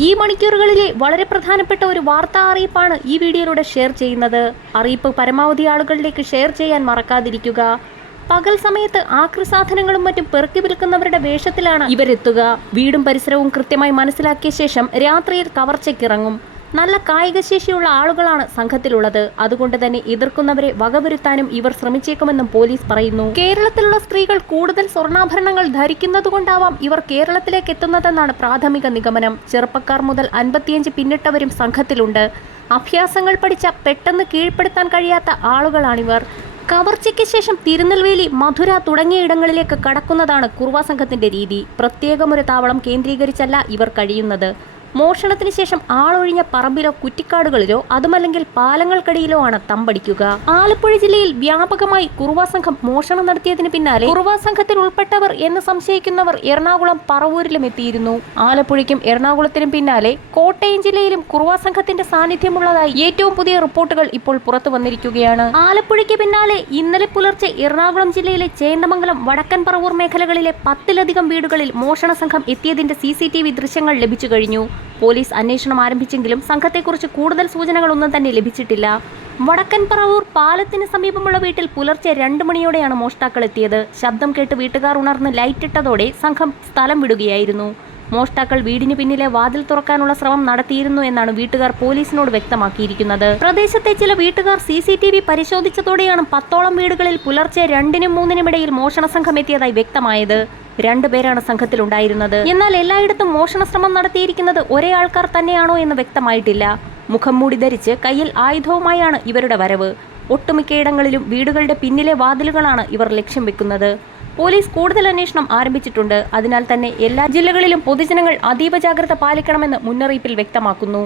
ഈ മണിക്കൂറുകളിലെ വളരെ പ്രധാനപ്പെട്ട ഒരു വാർത്താ അറിയിപ്പാണ് ഈ വീഡിയോയിലൂടെ ഷെയർ ചെയ്യുന്നത്. അറിയിപ്പ് പരമാവധി ആളുകളിലേക്ക് ഷെയർ ചെയ്യാൻ മറക്കാതിരിക്കുക. പകൽ സമയത്ത് ആക്രി സാധനങ്ങളും മറ്റും പെറുക്കി വിൽക്കുന്നവരുടെ വേഷത്തിലാണ് ഇവരെത്തുക. വീടും പരിസരവും കൃത്യമായി മനസ്സിലാക്കിയ ശേഷം രാത്രിയിൽ കവർച്ചയ്ക്കിറങ്ങും നല്ല കായികശേഷിയുള്ള ആളുകളാണ് സംഘത്തിലുള്ളത്. അതുകൊണ്ട് തന്നെ എതിർക്കുന്നവരെ വകവരുത്താനും ഇവർ ശ്രമിച്ചേക്കുമെന്നും പോലീസ് പറയുന്നു. കേരളത്തിലുള്ള സ്ത്രീകൾ കൂടുതൽ സ്വർണാഭരണങ്ങൾ ധരിക്കുന്നതുകൊണ്ടാവാം ഇവർ കേരളത്തിലേക്ക് എത്തുന്നതെന്നാണ് പ്രാഥമിക നിഗമനം. ചെറുപ്പക്കാർ മുതൽ അൻപത്തിയഞ്ച് പിന്നിട്ടവരും സംഘത്തിലുണ്ട്. അഭ്യാസങ്ങൾ പഠിച്ച പെട്ടെന്ന് കീഴ്പ്പെടുത്താൻ കഴിയാത്ത ആളുകളാണിവർ. കവർച്ചയ്ക്ക് ശേഷം തിരുനെൽവേലി മധുര തുടങ്ങിയ ഇടങ്ങളിലേക്ക് കടക്കുന്നതാണ് കുർവ സംഘത്തിന്റെ രീതി. പ്രത്യേകമൊരു താവളം കേന്ദ്രീകരിച്ചല്ല ഇവർ കഴിയുന്നത്. മോഷണത്തിന് ശേഷം ആളൊഴിഞ്ഞ പറമ്പിലോ കുറ്റിക്കാടുകളിലോ അതുമല്ലെങ്കിൽ പാലങ്ങൾക്കടിയിലോ ആണ് തമ്പടിക്കുക. ആലപ്പുഴ ജില്ലയിൽ വ്യാപകമായി കുറുവ സംഘം മോഷണം നടത്തിയതിന് പിന്നാലെ കുറുവ സംഘത്തിൽ ഉൾപ്പെട്ടവർ എന്ന് സംശയിക്കുന്നവർ എറണാകുളം പറവൂരിലും എത്തിയിരുന്നു. ആലപ്പുഴയ്ക്കും എറണാകുളത്തിനും പിന്നാലെ കോട്ടയം ജില്ലയിലും കുറുവ സംഘത്തിന്റെ സാന്നിധ്യമുള്ളതായി ഏറ്റവും പുതിയ റിപ്പോർട്ടുകൾ ഇപ്പോൾ പുറത്തു വന്നിരിക്കുകയാണ്. ആലപ്പുഴയ്ക്ക് പിന്നാലെ ഇന്നലെ പുലർച്ചെ എറണാകുളം ജില്ലയിലെ ചേന്ദമംഗലം വടക്കൻ പറവൂർ മേഖലകളിലെ പത്തിലധികം വീടുകളിൽ മോഷണ സംഘം എത്തിയതിന്റെ സി ദൃശ്യങ്ങൾ ലഭിച്ചു കഴിഞ്ഞു. പോലീസ് അന്വേഷണം ആരംഭിച്ചെങ്കിലും സംഘത്തെക്കുറിച്ച് കൂടുതൽ സൂചനകളൊന്നും തന്നെ ലഭിച്ചിട്ടില്ല. വടക്കൻ പറവൂർ പാലത്തിന് സമീപമുള്ള വീട്ടിൽ പുലർച്ചെ രണ്ട് മണിയോടെയാണ് മോഷ്ടാക്കൾ എത്തിയത്. ശബ്ദം കേട്ട് വീട്ടുകാർ ഉണർന്ന് ലൈറ്റിട്ടതോടെ സംഘം സ്ഥലം വിടുകയായിരുന്നു. മോഷ്ടാക്കൾ വീടിന് പിന്നിലെ വാതിൽ തുറക്കാനുള്ള ശ്രമം നടത്തിയിരുന്നു എന്നാണ് വീട്ടുകാർ പോലീസിനോട് വ്യക്തമാക്കിയിരിക്കുന്നത്. പ്രദേശത്തെ ചില വീട്ടുകാർ സി സി ടി വി പരിശോധിച്ചതോടെയാണ് പത്തോളം വീടുകളിൽ പുലർച്ചെ രണ്ടിനും മൂന്നിനും ഇടയിൽ മോഷണ സംഘം എത്തിയതായി വ്യക്തമായത്. രണ്ടുപേരാണ് സംഘത്തിലുണ്ടായിരുന്നത്. എന്നാൽ എല്ലായിടത്തും മോഷണ ശ്രമം നടത്തിയിരിക്കുന്നത് ഒരേ ആൾക്കാർ തന്നെയാണോ എന്ന് വ്യക്തമായിട്ടില്ല. മുഖം മൂടി ധരിച്ച് കയ്യിൽ ആയുധവുമായാണ് ഇവരുടെ വരവ്. ഒട്ടുമിക്കയിടങ്ങളിലും വീടുകളുടെ പിന്നിലെ വാതിലുകളാണ് ഇവർ ലക്ഷ്യം വെക്കുന്നത്. പോലീസ് കൂടുതൽ അന്വേഷണം ആരംഭിച്ചിട്ടുണ്ട്. അതിനാൽ തന്നെ എല്ലാ ജില്ലകളിലും പൊതുജനങ്ങൾ അതീവ ജാഗ്രത പാലിക്കണമെന്ന് മുന്നറിയിപ്പിൽ വ്യക്തമാക്കുന്നു.